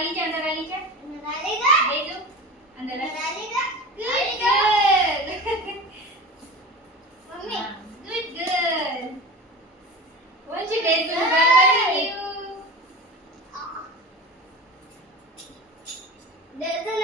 આલી જા અંદર આલી જા દેજો અંદર આલી good mummy good want you days બની ગયું